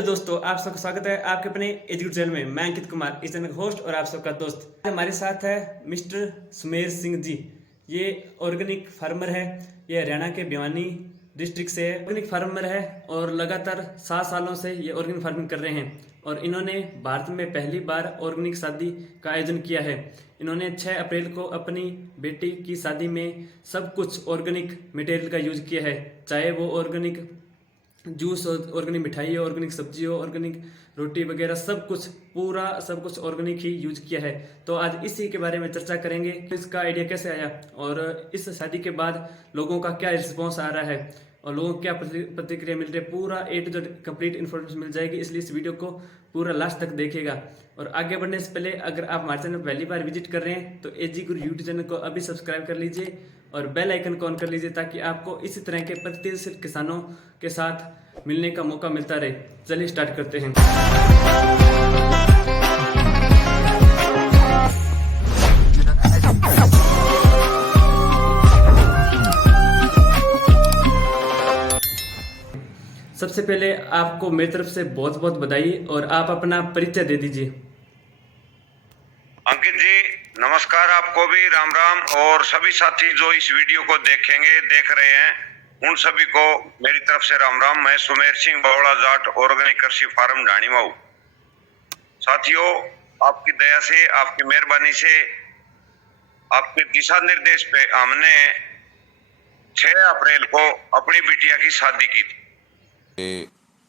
Hello दोस्तों, आप सबका स्वागत है आपके अपने एजुकेट चैनल में। मैं अंकित कुमार, इस चैनल का होस्ट और आप सबका दोस्त। हमारे साथ है मिस्टर सुमेर सिंह जी। ये ऑर्गेनिक फार्मर है। ये हरियाणा के भिवानी डिस्ट्रिक्ट से ऑर्गेनिक फार्मर है और लगातार 7 सालों से ये ऑर्गेनिक फार्मिंग कर रहे हैं। और इन्होंने भारत में पहली बार ऑर्गेनिक शादी का आयोजन किया है। इन्होंने 6 अप्रैल को अपनी बेटी की शादी में सब कुछ ऑर्गेनिक मटेरियल का यूज किया है, चाहे वो ऑर्गेनिक जूस, ऑर्गेनिक मिठाई हो, ऑर्गेनिक सब्जी हो, ऑर्गेनिक रोटी वगैरह, सब कुछ पूरा सब कुछ ऑर्गेनिक ही यूज किया है। तो आज इसी के बारे में चर्चा करेंगे, इसका आइडिया कैसे आया और इस शादी के बाद लोगों का क्या रिस्पॉन्स आ रहा है और लोगों को क्या प्रतिक्रिया मिल रही है। पूरा ए टू जेड कंप्लीट इन्फॉर्मेशन मिल जाएगी, इसलिए इस वीडियो को पूरा लास्ट तक देखिएगा। और आगे बढ़ने से पहले अगर आप हमारे चैनल पहली बार विजिट कर रहे हैं तो एजी गुरु यूट्यूब चैनल को अभी सब्सक्राइब कर लीजिए और बेल आइकन को ऑन कर लीजिए, ताकि आपको इसी तरह के प्रतिष्ठित किसानों के साथ मिलने का मौका मिलता रहे। चलिए स्टार्ट करते हैं। सबसे पहले आपको मेरी तरफ से बहुत बहुत बधाई और आप अपना परिचय दे दीजिए। अंकित जी नमस्कार, आपको भी राम राम। और सभी साथी जो इस वीडियो को देख रहे हैं उन सभी को मेरी तरफ से राम राम। मैं सुमेर सिंह बवड़ा जाट, ऑर्गेनिक कृषि फार्म ढाणी मऊ। साथियों, आपकी दया से, आपकी मेहरबानी से, आपके दिशा निर्देश पे हमने 6 अप्रैल को अपनी बिटिया की शादी की थी।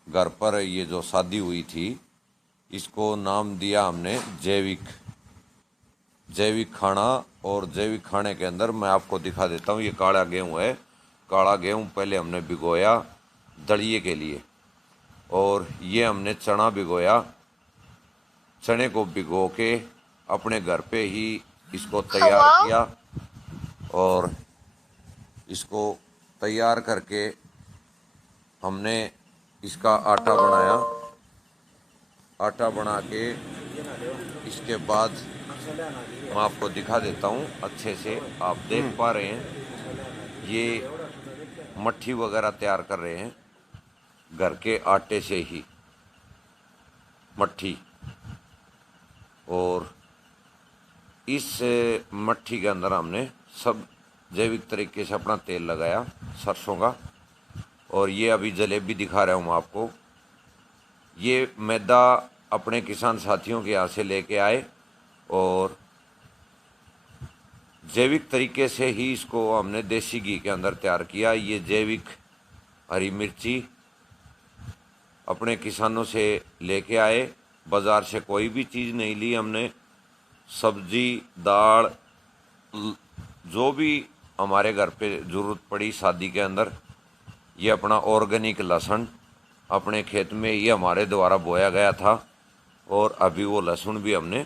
घर पर ये जो शादी हुई थी इसको नाम दिया हमने जैविक खाना। और जैविक खाने के अंदर मैं आपको दिखा देता हूँ, ये काला गेहूँ है। काला गेहूँ पहले हमने भिगोया दलिए के लिए, और ये हमने चना भिगोया। चने को भिगो के अपने घर पे ही इसको तैयार किया और इसको तैयार करके हमने इसका आटा बनाया। आटा बना के इसके बाद मैं आपको दिखा देता हूँ अच्छे से। आप देख पा रहे हैं ये मट्ठी वगैरह तैयार कर रहे हैं घर के आटे से ही, मट्ठी। और इस मट्ठी के अंदर हमने सब जैविक तरीके से अपना तेल लगाया सरसों का। और ये अभी जलेबी दिखा रहा हूँ मैं आपको। ये मैदा अपने किसान साथियों के यहाँ से लेके आए और जैविक तरीके से ही इसको हमने देसी घी के अंदर तैयार किया। ये जैविक हरी मिर्ची अपने किसानों से लेके आए, बाज़ार से कोई भी चीज़ नहीं ली हमने। सब्जी दाल जो भी हमारे घर पे ज़रूरत पड़ी शादी के अंदर, ये अपना ऑर्गेनिक लहसुन अपने खेत में ये हमारे द्वारा बोया गया था। और अभी वो लहसुन भी हमने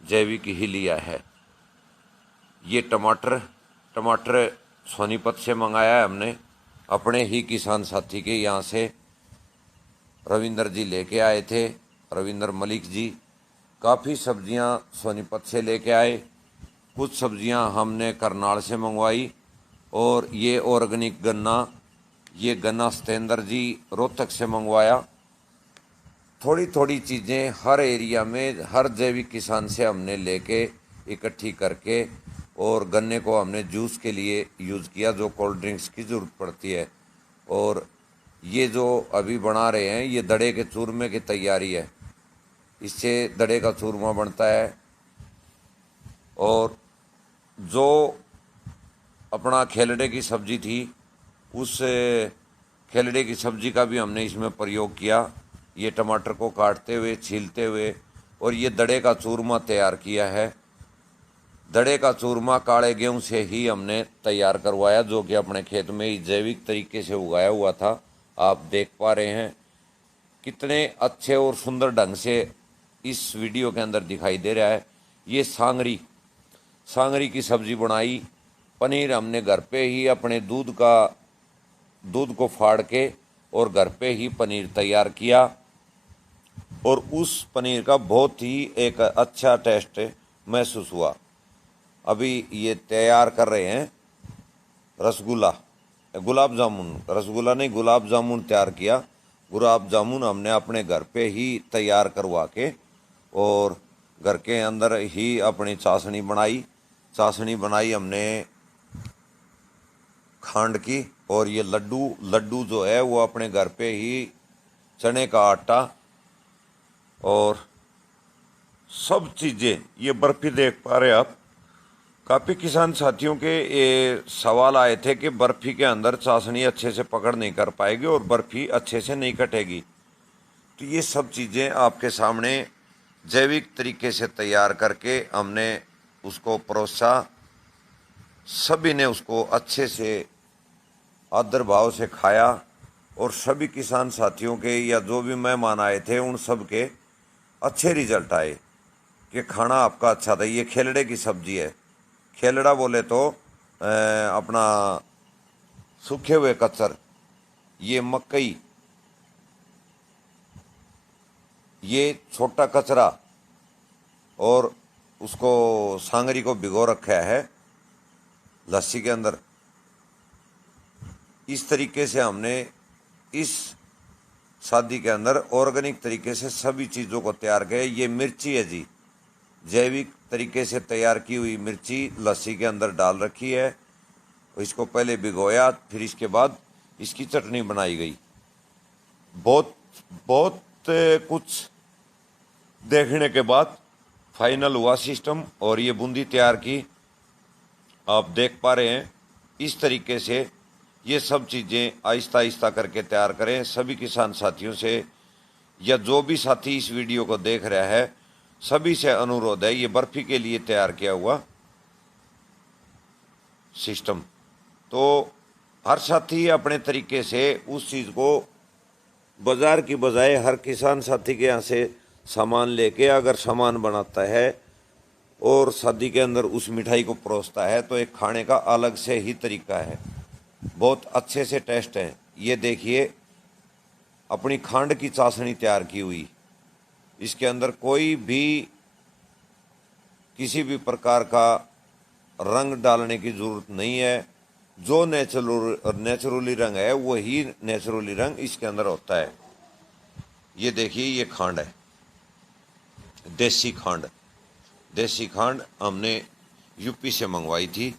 जैविक ही लिया है। ये टमाटर सोनीपत से मंगाया है हमने, अपने ही किसान साथी के यहाँ से। रविंद्र जी लेके आए थे, रविंद्र मलिक जी। काफ़ी सब्जियां सोनीपत से लेके आए, कुछ सब्जियां हमने करनाल से मंगवाई। और ये ऑर्गेनिक गन्ना, ये गन्ना सतेंद्र जी रोहतक से मंगवाया। थोड़ी थोड़ी चीज़ें हर एरिया में हर जैविक किसान से हमने लेके इकट्ठी करके, और गन्ने को हमने जूस के लिए यूज़ किया जो कोल्ड ड्रिंक्स की ज़रूरत पड़ती है। और ये जो अभी बना रहे हैं ये दड़े के चूरमे की तैयारी है, इससे दड़े का चूरमा बनता है। और जो अपना खेलड़े की सब्ज़ी थी उस खेलड़े की सब्ज़ी का भी हमने इसमें प्रयोग किया। ये टमाटर को काटते हुए छीलते हुए और ये दड़े का चूरमा तैयार किया है। दड़े का चूरमा काले गेहूं से ही हमने तैयार करवाया, जो कि अपने खेत में ही जैविक तरीके से उगाया हुआ था। आप देख पा रहे हैं कितने अच्छे और सुंदर ढंग से इस वीडियो के अंदर दिखाई दे रहा है। ये सांगरी की सब्ज़ी बनाई। पनीर हमने घर पे ही अपने दूध को फाड़ के और घर पे ही पनीर तैयार किया। और उस पनीर का बहुत ही एक अच्छा टेस्ट महसूस हुआ। अभी ये तैयार कर रहे हैं गुलाब जामुन तैयार किया। गुलाब जामुन हमने अपने घर पे ही तैयार करवा के और घर के अंदर ही अपनी चाशनी बनाई हमने खांड की। और ये लड्डू जो है वो अपने घर पे ही चने का आटा और सब चीज़ें, ये बर्फी देख पा रहे आप। काफ़ी किसान साथियों के ये सवाल आए थे कि बर्फी के अंदर चाशनी अच्छे से पकड़ नहीं कर पाएगी और बर्फी अच्छे से नहीं कटेगी। तो ये सब चीज़ें आपके सामने जैविक तरीके से तैयार करके हमने उसको परोसा। सभी ने उसको अच्छे से आदर भाव से खाया और सभी किसान साथियों के या जो भी मेहमान आए थे उन सब के अच्छे रिजल्ट आए कि खाना आपका अच्छा था। ये खेलड़े की सब्जी है। खेलड़ा बोले तो अपना सूखे हुए कचर, ये मकई, ये छोटा कचरा और उसको सांगरी को भिगो रखा है लस्सी के अंदर। इस तरीके से हमने इस शादी के अंदर ऑर्गेनिक तरीके से सभी चीज़ों को तैयार किया। ये मिर्ची है जी, जैविक तरीके से तैयार की हुई मिर्ची लस्सी के अंदर डाल रखी है। इसको पहले भिगोया, फिर इसके बाद इसकी चटनी बनाई गई। बहुत कुछ देखने के बाद फाइनल हुआ सिस्टम और ये बूंदी तैयार की। आप देख पा रहे हैं इस तरीके से ये सब चीज़ें आहिस्ता आहिस्ता करके तैयार करें। सभी किसान साथियों से या जो भी साथी इस वीडियो को देख रहा है सभी से अनुरोध है, ये बर्फी के लिए तैयार किया हुआ सिस्टम। तो हर साथी अपने तरीके से उस चीज़ को बाज़ार की बजाय हर किसान साथी के यहाँ से सामान लेके अगर सामान बनाता है और शादी के अंदर उस मिठाई को परोसता है तो एक खाने का अलग से ही तरीका है। बहुत अच्छे से टेस्ट है। ये देखिए अपनी खांड की चाशनी तैयार की हुई, इसके अंदर कोई भी किसी भी प्रकार का रंग डालने की ज़रूरत नहीं है। जो नेचुरली रंग है वही नेचुरली रंग इसके अंदर होता है। ये देखिए ये खांड है, देसी खांड हमने यूपी से मंगवाई थी,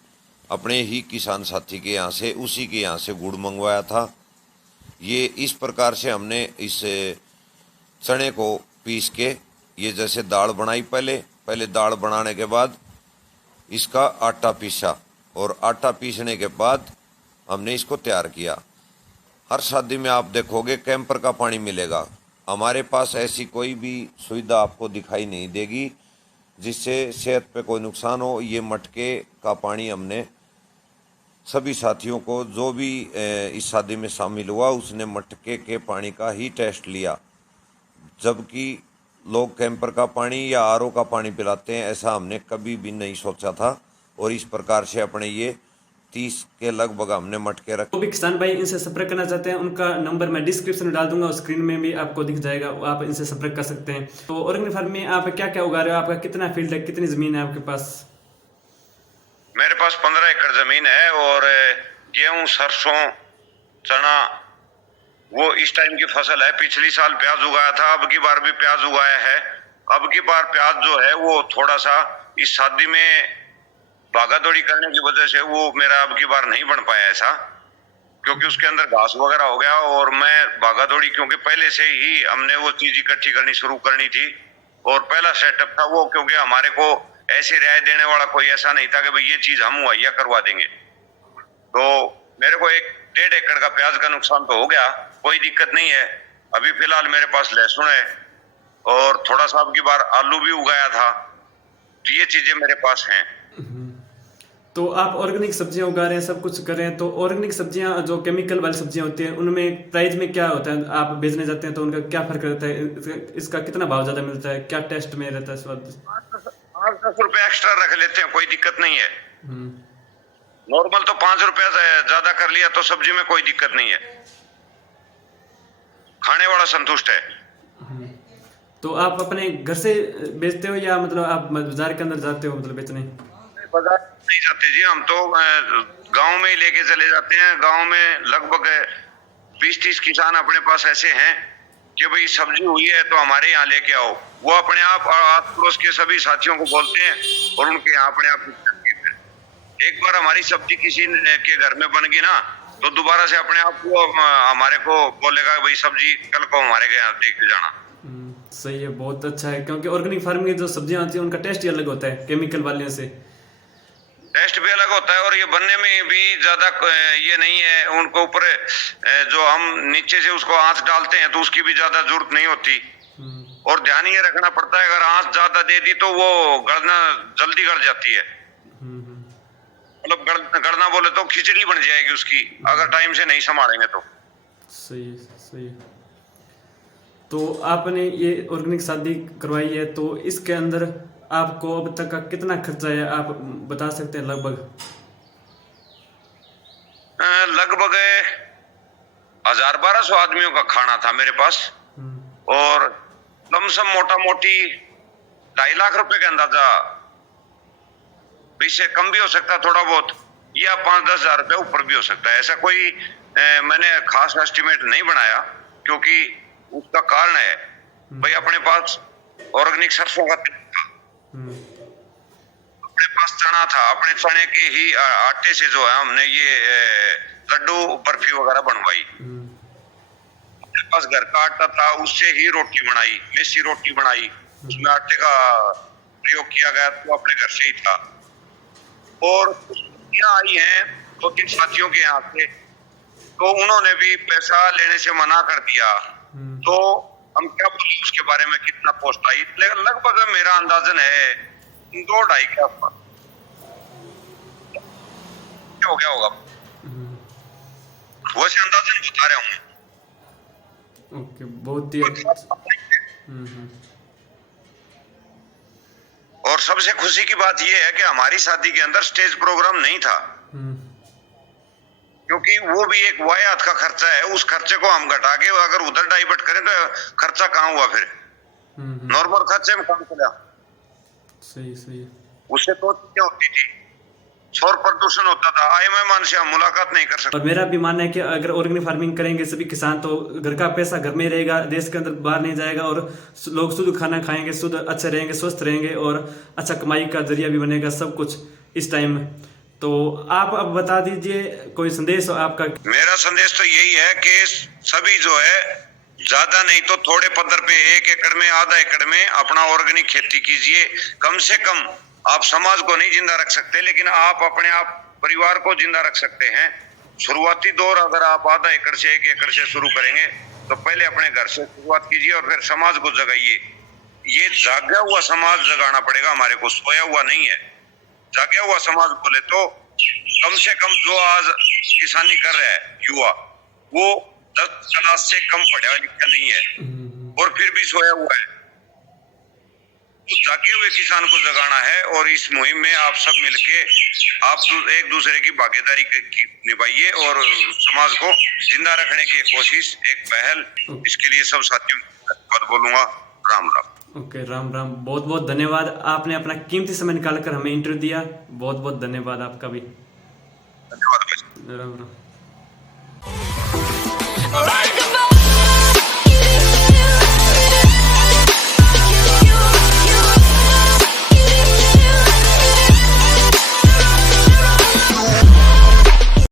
अपने ही किसान साथी के यहाँ से, उसी के यहाँ से गुड़ मंगवाया था। ये इस प्रकार से हमने इस चने को पीस के ये जैसे दाल बनाई, पहले दाल बनाने के बाद इसका आटा पीसा और आटा पीसने के बाद हमने इसको तैयार किया। हर शादी में आप देखोगे कैंपर का पानी मिलेगा। हमारे पास ऐसी कोई भी सुविधा आपको दिखाई नहीं देगी जिससे सेहत पे कोई नुकसान हो। ये मटके का पानी हमने सभी साथियों को जो भी इस शादी में शामिल हुआ उसने मटके के पानी का ही टेस्ट लिया, जबकि लोग कैंपर का पानी या आरओ का पानी पिलाते हैं, ऐसा हमने कभी भी नहीं सोचा था। और इस प्रकार से अपने ये 30 के लगभग हमने मटके रखे। तो भी किसान भाई इनसे संपर्क करना चाहते हैं, उनका नंबर मैं डिस्क्रिप्शन में डाल दूंगा और स्क्रीन में भी आपको दिख जाएगा, आप इनसे संपर्क कर सकते हैं। तो ऑर्गेनिक फार्म में आप क्या क्या उगा रहे हो, आपका कितना फील्ड है, कितनी जमीन है आपके पास? मेरे पास 15 एकड़ जमीन है और गेहूं, सरसों, चना वो इस टाइम की फसल है। पिछली साल प्याज उगाया था, अब की बार भी प्याज उगाया है। अब की बार प्याज जो है वो थोड़ा सा इस शादी में भागादौड़ी करने की वजह से वो मेरा अब की बार नहीं बन पाया ऐसा, क्योंकि उसके अंदर घास वगैरह हो गया। और मैं भागादौड़ी क्योंकि पहले से ही हमने वो चीज इकट्ठी करनी शुरू करनी थी और पहला सेटअप था वो, क्योंकि हमारे को ऐसी राय देने वाला कोई ऐसा नहीं था कि भाई ये चीज हम मुहैया करवा देंगे। तो मेरे को 1.5 एकड़ का प्याज का नुकसान तो हो गया, कोई दिक्कत नहीं है। अभी फिलहाल मेरे पास लहसुन है और थोड़ा सा अब की बार आलू भी उगाया था। तो ये चीजें मेरे पास हैं। तो आप ऑर्गेनिक सब्जियां उगा रहे हैं, सब कुछ कर रहे हैं, तो ऑर्गेनिक सब्जियां जो केमिकल वाली सब्जियां होती हैं उनमें प्राइस में क्या होता है? आप बेचने जाते हैं तो उनका क्या फर्क रहता है? इसका कितना भाव ज्यादा मिलता है? क्या टेस्ट में रहता है, स्वाद? 8-10 रुपए एक्स्ट्रा रख लेते हैं, कोई दिक्कत नहीं है। नॉर्मल तो 5 रुपया ज्यादा कर लिया तो सब्जी में कोई दिक्कत नहीं है, खाने वाला संतुष्ट है। तो आप अपने घर से बेचते हो या मतलब आप बाजार के अंदर जाते हो मतलब बेचने? बाजार नहीं जाते जी, हम तो गांव में ही लेके चले जाते हैं। गांव में लगभग 20-30 किसान अपने पास ऐसे हैं कि भाई सब्जी हुई है तो हमारे यहाँ लेके आओ। वो अपने आप आस पड़ोस के सभी साथियों को बोलते हैं और उनके यहाँ अपने आप एक बार हमारी सब्जी किसी के घर में बन गई ना तो दोबारा से अपने आप को हमारे को बोलेगा भाई सब्जी कल को हमारे यहाँ देख जाना। सही है, बहुत अच्छा है, क्योंकि ऑर्गेनिक फार्मिंग की जो सब्जियां आती हैं उनका टेस्ट ही अलग होता है केमिकल वाले से। टेस्ट भी अलग होता है और ये बनने में भी ज्यादा ये नहीं है, उनको ऊपर जो हम नीचे से उसको आंच डालते हैं तो उसकी भी ज्यादा जरूरत नहीं होती। और ध्यान ये रखना पड़ता है अगर आंच ज्यादा दे दी तो वो गलना जल्दी गल जाती है, मतलब गलना बोले तो खिचड़ी बन जाएगी उसकी अगर टाइम से नहीं संभालेंगे तो। सही है, सही है। तो आपने ये ऑर्गेनिक शादी करवाई है तो इसके अंदर आपको अब तक का कितना खर्चा है आप बता सकते हैं लगभग? लगभग 1000-1200 आदमियों का खाना था मेरे पास और लमसम मोटा मोटी 2.5 लाख रुपए का अंदाजा, इससे कम भी हो सकता है थोड़ा बहुत या 5-10 हजार रुपये ऊपर भी हो सकता है। ऐसा कोई मैंने खास एस्टिमेट नहीं बनाया क्योंकि उसका कारण है भाई अपने पास ऑर्गेनिक सरसों का तेल था, अपने पास चना था, अपने चने के ही आटे से जो है हमने ये लड्डू बर्फी वगैरह बनवाई, अपने पास घर का आटा था उससे ही रोटी बनाई, मेसी रोटी बनाई, उसमें आटे का प्रयोग किया गया तो अपने घर से ही था। और यहाँ आई हैं 2-3 साथियों के यहाँ से तो उन्होंने भी पैसा लेने से मना कर दिया, तो हम क्या बोले उसके बारे में कितना पोस्ट आई, लेकिन लगभग मेरा अंदाजन है 2-2.5 के आसपास हो गया होगा, वैसे अंदाजन बता रहा हूँ। ओके, बहुत ही और सबसे खुशी की बात यह है कि हमारी शादी के अंदर स्टेज प्रोग्राम नहीं था क्योंकि वो भी एक वायात का खर्चा है, उस खर्चे को हम घटा के अगर उधर डाइवर्ट करें तो खर्चा कहाँ हुआ, फिर नॉर्मल खर्चे में काम चला। सही सही। उससे तो चीजें होती थी, शोर प्रदूषण होता था, आए मेहमान से हम मुलाकात नहीं कर सकते। और मेरा भी मानना है कि अगर ऑर्गेनिक फार्मिंग करेंगे सभी किसान तो घर का पैसा घर में ही रहेगा, देश के अंदर बाहर नहीं जाएगा और लोग शुद्ध खाना खाएंगे, शुद्ध अच्छे रहेंगे, स्वस्थ रहेंगे और अच्छा कमाई का जरिया भी बनेगा सब कुछ इस टाइम में। तो आप अब बता दीजिए कोई संदेश हो आपका? मेरा संदेश तो यही है कि सभी जो है ज्यादा नहीं तो थोड़े पद्धर पे 1 एकड़ में आधा एकड़ में अपना ऑर्गेनिक खेती कीजिए। कम से कम आप समाज को नहीं जिंदा रख सकते लेकिन आप अपने आप परिवार को जिंदा रख सकते हैं। शुरुआती दौर अगर आप आधा एकड़ से 1 एकड़ से शुरू करेंगे तो पहले अपने घर से शुरुआत कीजिए और फिर समाज को जगाइए। ये जागा हुआ समाज जगाना पड़ेगा हमारे को, सोया हुआ नहीं है। जागा हुआ समाज बोले तो कम से कम जो आज किसानी कर रहा है युवा वो 10 क्लास से कम पढ़ा लिखा नहीं है और फिर भी सोया हुआ है। तो जागे हुए किसान को जगाना है और इस मुहिम में आप सब मिलके आप एक दूसरे की भागीदारी निभाइए और समाज को जिंदा रखने की कोशिश, एक पहल, इसके लिए सब साथियों को धन्यवाद बोलूंगा। राम राम। ओके, राम राम। बहुत बहुत धन्यवाद, आपने अपना कीमती समय निकाल कर हमें इंटरव्यू दिया। बहुत बहुत धन्यवाद आपका भी। धन्यवाद। राम राम।